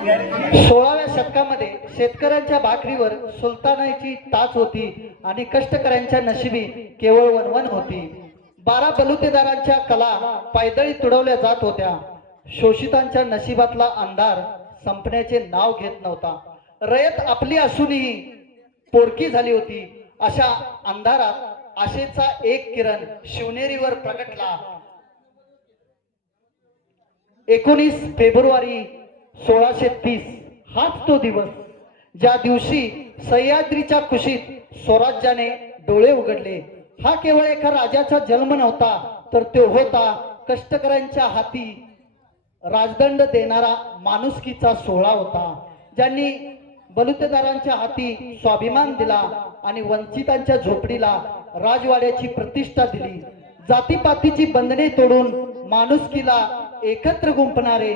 16व्या शतकामध्ये शेतकऱ्यांच्या भाकरीवर सुलतानाची टाच होती आणि कष्टकऱ्यांच्या नशिबी केवळ वनवन होती. 12 बलुतेदारांच्या कला पायदळी तुडवल्या जात होत्या. शोषितांच्या नशिबातला अंधार संपण्याचे नाव घेत नव्हता. रयत आपली असूनही पोरकी झाली होती. अशा अंधारात आशेचा एक किरण शिवनेरीवर प्रगटला. 19 फेब्रुवारी 1630 हाच तो दिवस ज्या दिवशी सह्याद्रीच्या कुशीत स्वराज्याने डोळे उघडले. हा केवळ एका राजाचा जन्म नव्हता, तर तो होता कष्टकऱ्यांच्या हाती राजदंड देणारा माणुसकीचा सोहळा होता. ज्यांनी बलुतेदारांच्या हाती स्वाभिमान दिला आणि वंचितांच्या झोपडीला राजवाड्याची प्रतिष्ठा दिली. जातीपातीची बंधने तोडून माणुसकीला एकत्र गुंफणारे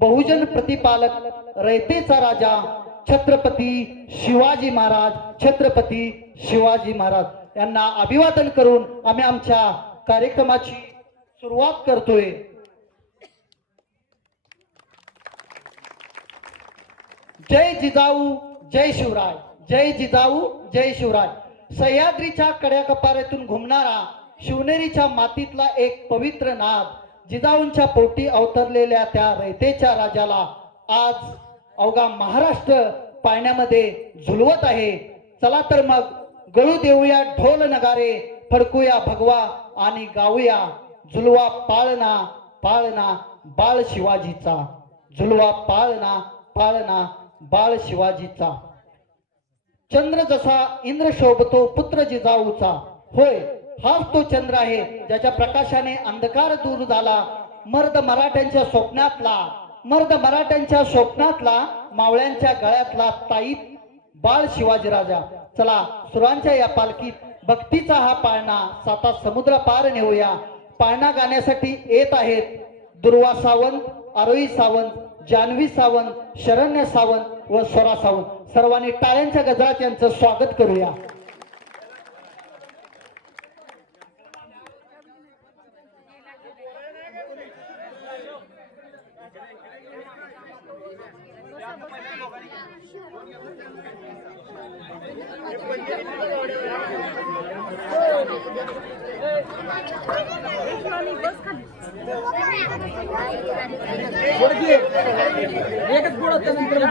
बहुजन प्रतिपालक रयतेचा राजा छत्रपती शिवाजी महाराज, छत्रपती शिवाजी महाराज यांना अभिवादन करून आम्ही आमच्या कार्यक्रमाची सुरुवात करतोय. जय जिजाऊ जय शिवराय, जय जिजाऊ जय शिवराय. सह्याद्रीच्या कड्याकपाऱ्यातून घुमणारा शिवनेरीच्या मातीतला एक पवित्र नाद जिजाऊंच्या पोटी अवतरलेल्या त्या रयतेच्या राजाला आज अवघा महाराष्ट्र पाळण्यामध्ये झुलवत आहे. चला तर मग गळू देऊया ढोल नगारे, फडकूया भगवा आणि गाऊया झुलवा पाळणा पाळणा बाळ शिवाजीचा, झुलवा पाळणा पाळणा बाळ शिवाजीचा. चंद्र जसा इंद्र शोभतो पुत्र जिजाऊचा, होय हाच तो चंद्र आहे ज्याच्या प्रकाशाने अंधकार दूर झाला. मर्द मराठ्यांच्या स्वप्नातला मावळ्यांच्या गळ्यातला ताईत बाळ शिवाजीराजा. चला सुरांच्या या पालखीत भक्तीचा हा पाळणा 7 समुद्र पार नेऊया. पाळणा गाण्यासाठी येत आहेत दुर्वा सावंत, आरोही सावंत, जान्हवी सावंत, शरण्य सावंत व स्वरा सावंत. सर्वांनी टाळ्यांच्या गजरात यांचं स्वागत करूया. एकच पुढं त्यानंतर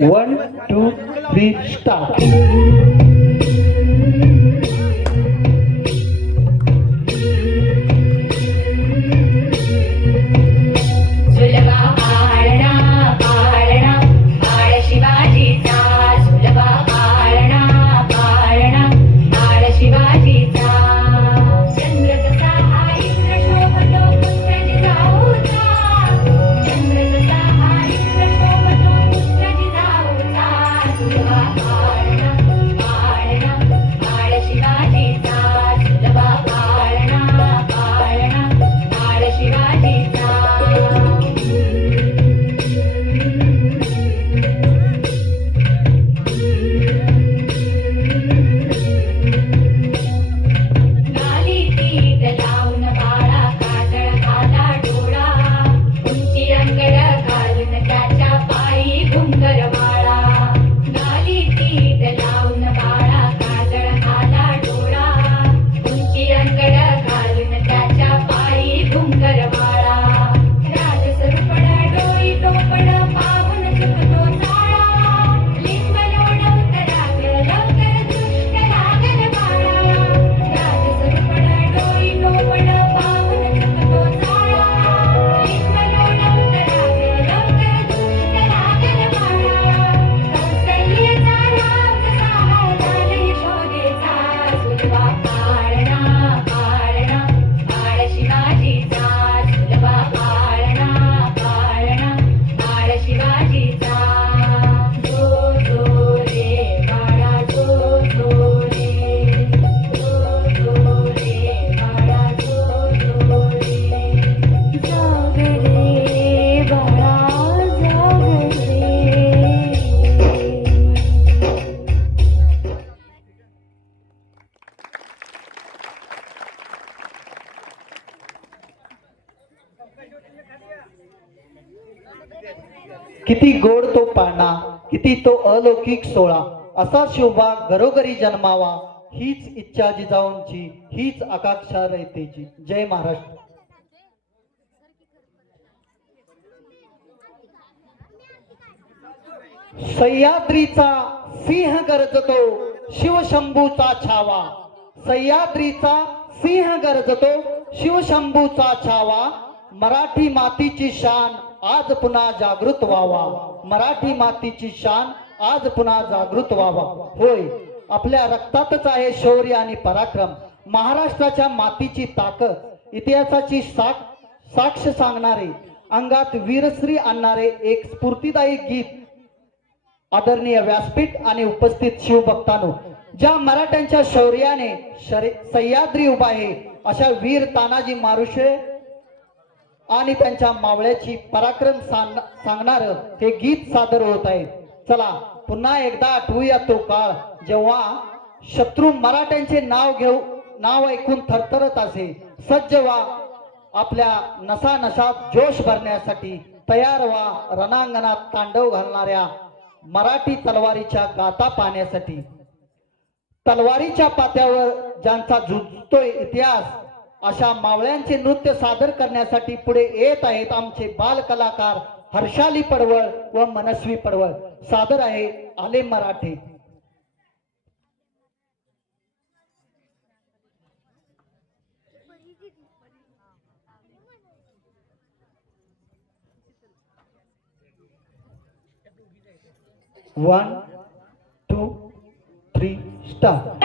1 2 3 स्टार्ट. घुंगरवाळा गाली तीत लावून किती गोड तो पाळणा, किती तो अलौकिक सोळा, असा शोभा घरोघरी जन्मावा, हीच इच्छा जिजाऊंची, हीच आकांक्षा रयतेची. जय महाराष्ट्र. सह्याद्रीचा सिंह गरजतो, शिवशंभूचा छावा. सह्याद्रीचा सिंह गरजतो, शिवशंभूचा छावा. मराठी मातीची शान आज पुन्हा जागृत व्हावा. मराठी मातीची शान आज पुन्हा जागृत व्हावा. होय, आपल्या रक्तातच आहे शौर्य आणि पराक्रम. महाराष्ट्राच्या मातीची ताकद, इतिहासाची साक्ष सांगणारे, अंगात वीरश्री आणणारे एक स्फूर्तिदायी गीत. आदरणीय व्यासपीठ आणि उपस्थित शिवभक्तांनो, ज्या मराठ्यांच्या शौर्याने सह्याद्री उभा आहे, अशा वीर तानाजी मारुशे आणि त्यांच्या मावळ्याची पराक्रम सांगणार हे गीत सादर होत आहे. चला पुन्हा एकदा आठवूया तो काळ जेव्हा शत्रू मराठ्यांचे नाव ऐकून थरथरत असे. सज्ज व्हा, आपल्या नसानसात जोश भरण्यासाठी तयार व्हा, रणांगणात तांडव घालणाऱ्या मराठी तलवारीच्या गाथा पाहण्यासाठी. तलवारीच्या पात्यावर ज्यांचा झुजतोय इतिहास, अशा मावळ्यांचे नृत्य सादर करण्यासाठी पुढे येत आहेत आमचे बाल कलाकार हर्षाली पडवळ व मनस्वी पडवळ. सादर आहे आले मराठे. One two three start.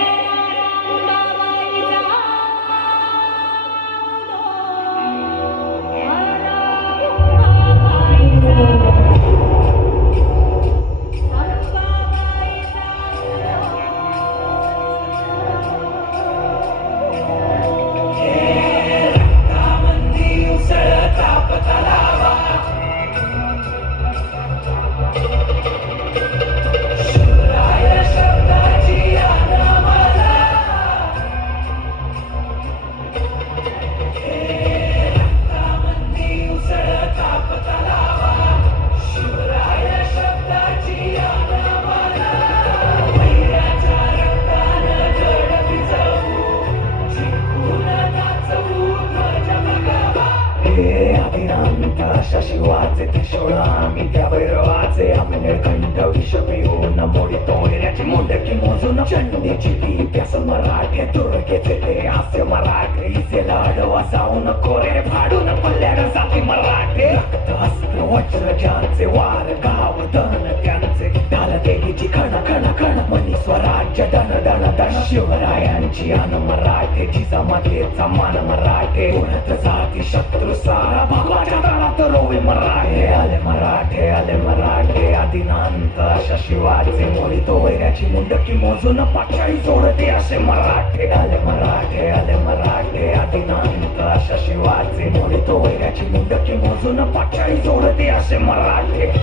शिवाचे त्रिशूळ आम्ही त्या भैरवाचे, आम्ही निळकंठ विष पिऊन मोडितो हिऱ्याची मुंडकी मोजून. चंडीची ती प्यास मराठे, दुर्गेचे ते हास्य मराठे, इसेला अडवा जाऊन कोरे फाडून पल्ल्याड जाती मराठे. रक्त अस्त्र वज्र ज्यांचे, वार गाव धन त्यांचे, ढाल देवीची खण खण खण, मनी स्वराज्य धन धन धन. शिवरायांची अन मराठे, जिजामातेचा मान मराठे, उडत जाती शत्रू सारा, भगवाच्या तळात रोवे मराठे. आले मराठे, आले मराठे, आदिनांत अशा शिवाचे, मोडितो वैऱ्याची मुंडकी मोजून पाचाळी जोडते असे मराठे. आले मराठे, आले मराठे, आदिनांत अशा शिवाचे, मोडितो वैऱ्याची मुंडकी मोजून पाचाळी जोडते असे मराठे.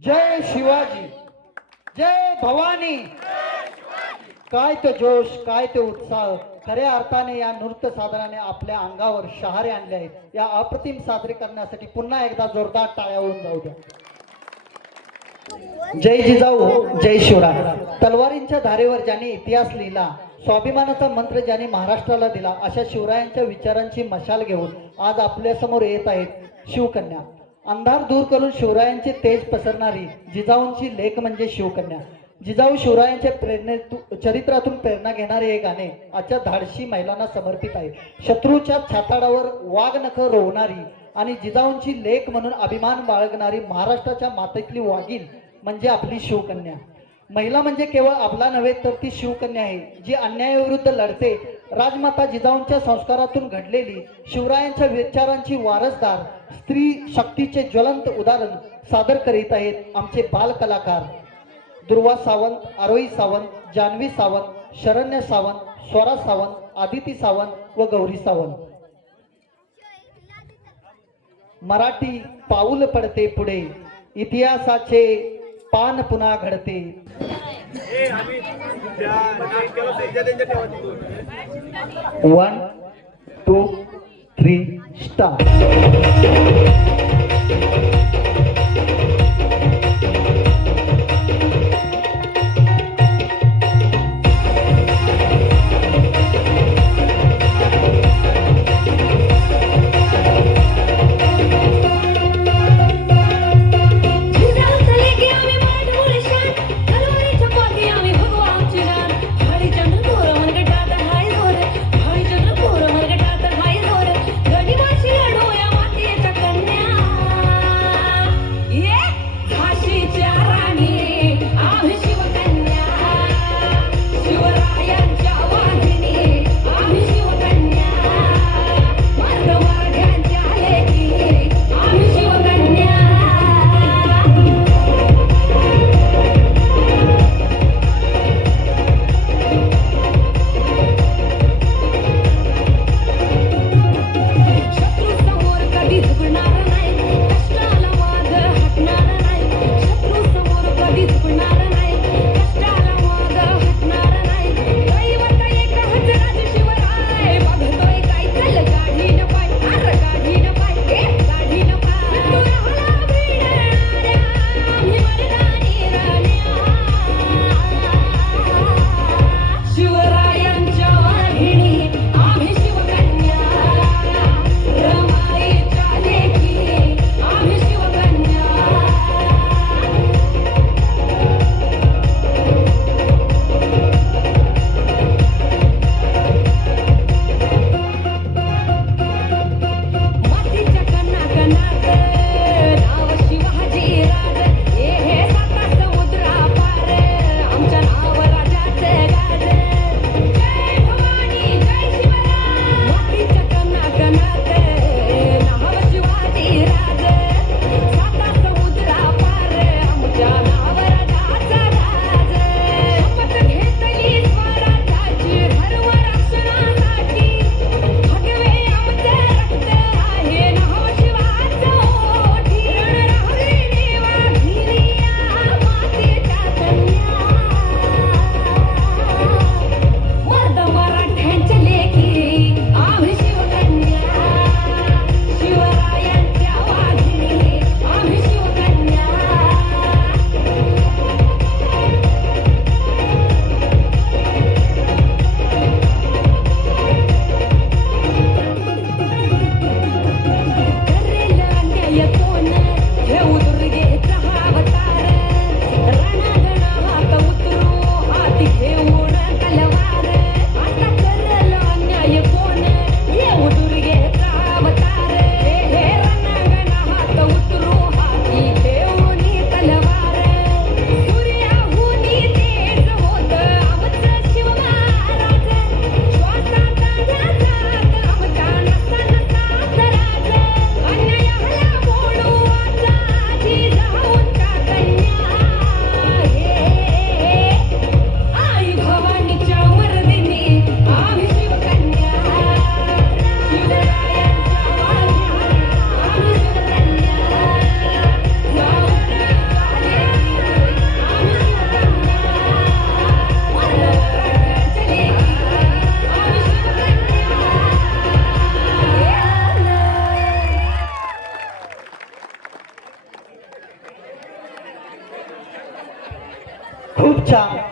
जय शिवाजी, जय भवानी. काय तो जोश, काय तो उत्साह. खऱ्या अर्थाने या नृत्य सादराने आपल्या अंगावर शहारे आणले आहेत. या अप्रतिम साजरे करण्यासाठी पुन्हा एकदा जोरदार टाळ्या होऊन जाऊ द्या. जय जिजाऊ, जय शिवराय. तलवारींच्या धारेवर ज्यांनी इतिहास लिहिला, स्वाभिमानाचा मंत्र ज्यांनी महाराष्ट्राला दिला, अशा शिवरायांच्या विचारांची मशाल घेऊन आज आपल्या समोर येत आहेत शिवकन्या. अंधार दूर करून शिवरायांचे तेज पसरणारी जिजाऊंची लेक म्हणजे शिवकन्या. जिजाऊ शिवरायांच्या चरित्रातून प्रेरणा घेणारे हे गाणे आजच्या धाडशी महिलांना समर्पित आहे. शत्रूच्या छाताडावर वाघनख रोवणारी आणि जिजाऊंची लेक म्हणून अभिमान बाळगणारी महाराष्ट्राच्या मातेतली वाघीण म्हणजे आपली शिवकन्या. महिला म्हणजे केवळ आपला नव्हे तर ती शिवकन्या आहे जी अन्यायाविरुद्ध लढते. राजमाता जिजाऊंच्या संस्कारातून घडलेली शिवरायांच्या विचारांची वारसदार स्त्री शक्तीचे ज्वलंत उदाहरण सादर करीत आहेत आमचे बाल कलाकार दुर्वा सावंत, आरोही सावंत, जान्हवी सावंत, शरण्य सावंत, स्वरा सावंत, आदिती सावंत व गौरी सावंत. मराठी पाऊल पडते पुढे, इतिहासाचे पान पुन्हा घडते. 1 2 3 स्टार्ट.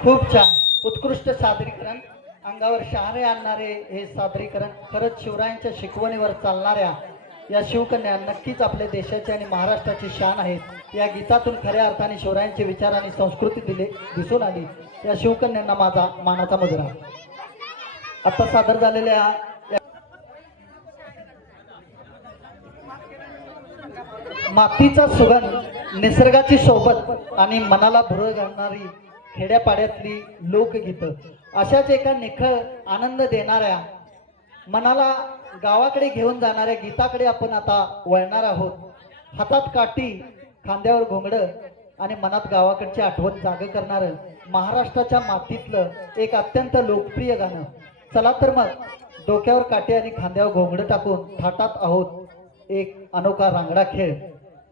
खूप छान उत्कृष्ट सादरीकरण. अंगावर शहारे आणणारे हे सादरीकरण. खरंच शिवरायांच्या शिकवणीवर चालणाऱ्या या शिवकन्या नक्कीच आपल्या देशाची आणि महाराष्ट्राची शान आहेत. या गीतातून खऱ्या अर्थाने शिवरायांचे विचार आणि संस्कृती दिसून आली. या शिवकन्यांना माझा मानाचा मुजरा. आता सादर झालेल्या मातीचा सुगंध, निसर्गाची सोबत आणि मनाला भुरळ घालणारी खेड्यापाड्यातली लोकगीतं अशाच एका निखळ आनंद देणाऱ्या, मनाला गावाकडे घेऊन जाणाऱ्या गीताकडे आपण आता वळणार आहोत. हातात काठी, खांद्यावर घोंगडं आणि मनात गावाकडची आठवण जाग करणारं महाराष्ट्राच्या मातीतलं एक अत्यंत लोकप्रिय गाणं. चला तर मग डोक्यावर काठी आणि खांद्यावर घोंगडं टाकून थाटात आहोत एक अनोखा रांगडा खेळ.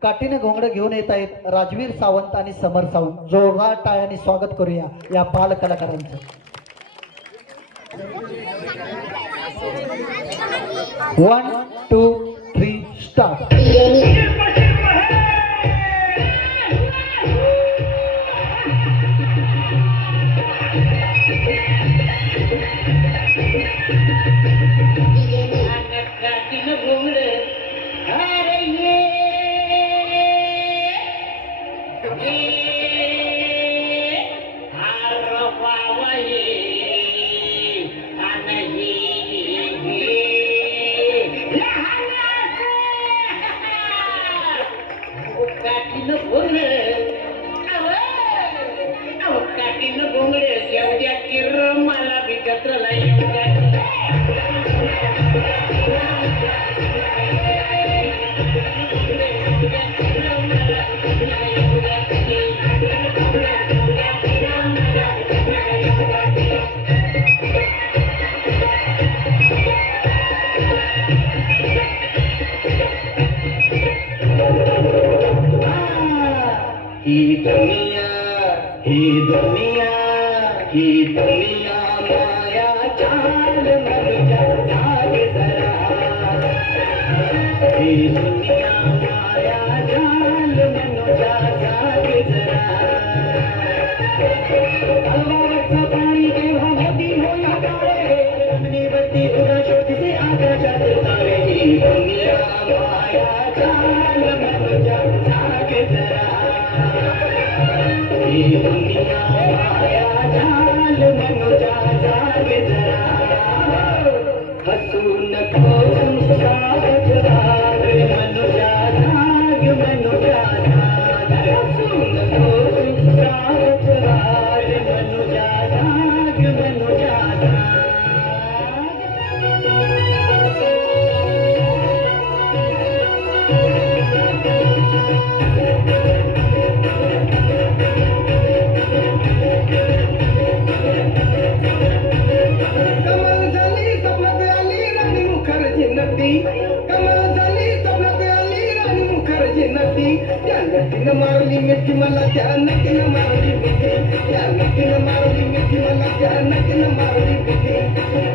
काठीने घोंगडं घेऊन येत आहेत राजवीर सावंत आणि समर सावंत. जोरदार टाळ्यांनी स्वागत करूया या बाल कलाकारांचं. 1 2 3 स्टार्ट. मला बी जत्रेला येऊ द्या. ही दुनिया माया जाल मनुजा जाग जरा. ही दुनिया माया जाल मनुजा जाग जरा. अलवारचा पाणी केव्हा मोठी होया काळे, अग्निवरती उडा शोधते आकाशात तारे. ही दुनिया माया जाल मनुजा जाग जरा. ही दुनिया माया जाल मनुजा जाग जरा. हसू नको सावध राग मनुजा जाग मनुजा जाग. हसू नको सावध राग मनुजा जाग मनुजा जाग. कमल झाली स्वप्नात आली राणी मुखर्जी नटी. कमल झाली स्वप्नात आली राणी मुखर्जी नटी. त्या नटीनं मारली मिठी मला, त्या नटीनं मारली मिठी. त्या नटीनं मारली मिठी मला, त्या नटीनं मारली मिठी.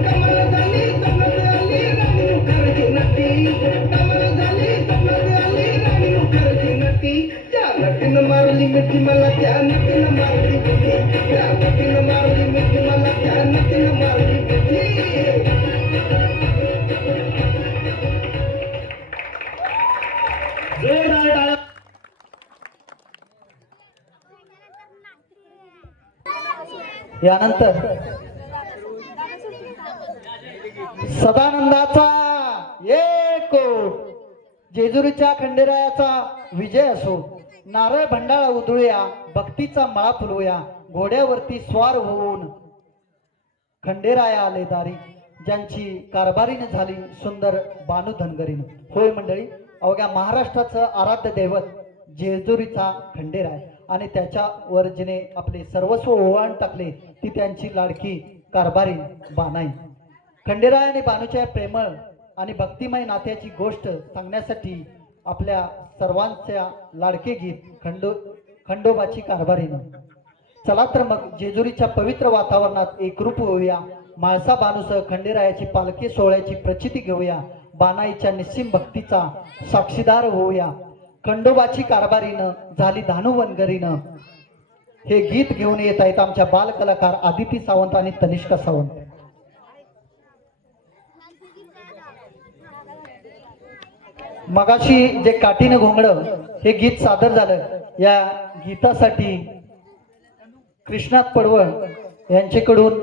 कमल झाली स्वप्नात आली राणी मुखर्जी नटी. कमल झाली स्वप्नात आली राणी मुखर्जी नटी. त्या नटीनं मारली मिठी मला, त्या नटीनं मारली मिठी. त्या नटीनं मारली मिठी मला, त्या नटीनं मारली मिठी. जोरदार टाळ्या. यानंतर सदानंदाचा एक जेजुरीच्या खंडेरायाचा विजय असो. नारळ भंडाळा उधळूया, भक्तीचा मळा फुलवूया. घोड्यावरती स्वार होऊन खंडेराया आले दारी, ज्यांची कारभारीने झाली सुंदर बानू धनगरीनं. होय मंडळी, अवघ्या महाराष्ट्राचं आराध्य दैवत जेजुरीचा खंडेराय आणि त्याच्यावर जिने आपले सर्वस्व ओवाळून टाकले ती त्यांची लाडकी कारभारी बानाई. खंडेराय आणि बानूच्या प्रेमळ आणि भक्तिमय नात्याची गोष्ट सांगण्यासाठी आपल्या सर्वांच्या लाडके गीत खंडोबाची कारभारीनं. चला तर मग जेजुरीच्या पवित्र वातावरणात एकरूप होऊया. म्हाळसा बानूसह खंडेरायाची पालखी सोहळ्याची प्रचिती घेऊया. बानाईच्या निस्सीम भक्तीचा साक्षीदार होऊया. खंडोबाची कारभारीनं झाली धानू वनगरीनं हे गीत घेऊन येत आहेत आमच्या बाल कलाकार आदिती सावंत आणि तनिष्का सावंत. मगाशी जे काठीनं घोंगडं हे गीत सादर झालं, या गीतासाठी कृष्णात पडवळ यांच्याकडून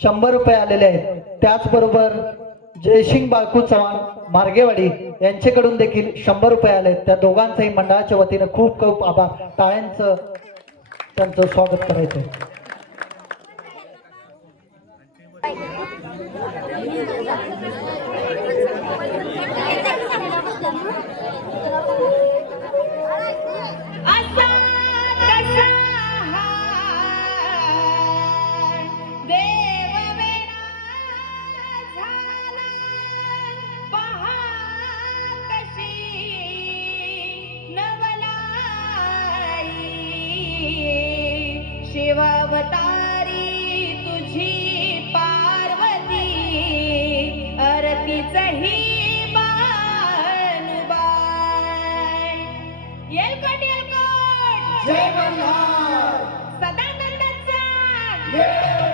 100 रुपये आलेले आहेत. त्याचबरोबर जयसिंग बाळकू चव्हाण मार्गेवाडी यांच्याकडून देखील 100 रुपये आले. त्या दोघांचंही मंडळाच्या वतीनं खूप खूप आभार. टाळ्यांचं त्यांचं स्वागत करायचं. असा तसा हा देव वेडा झाला पहा कशी नवलाई शिवावतारी तुझी पार्वती अरतीचही येलकोट येलकोट जय मल्हार. सदानंदाचा जय